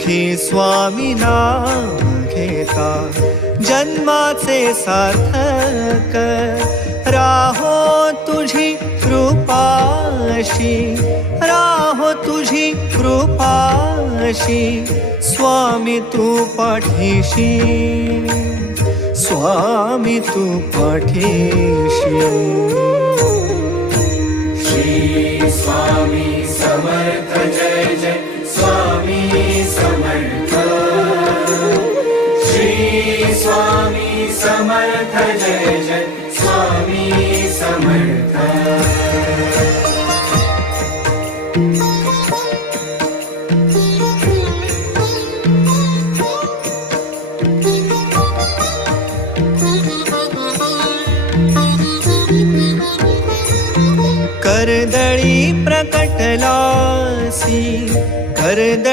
सुखी स्वामी नाम घेता जन्माचे सार्थक राहो तुझी कृपाशी, राहो तुझी कृपाशी स्वामी तू पाठीशी, स्वामी तू पाठीशी. श्री स्वामी समर्थ जय जय स्वामी समर्थ. श्री स्वामी समर्थ जय जय स्वामी समर्थ. कर्दळी प्रकटलासी कर्दळी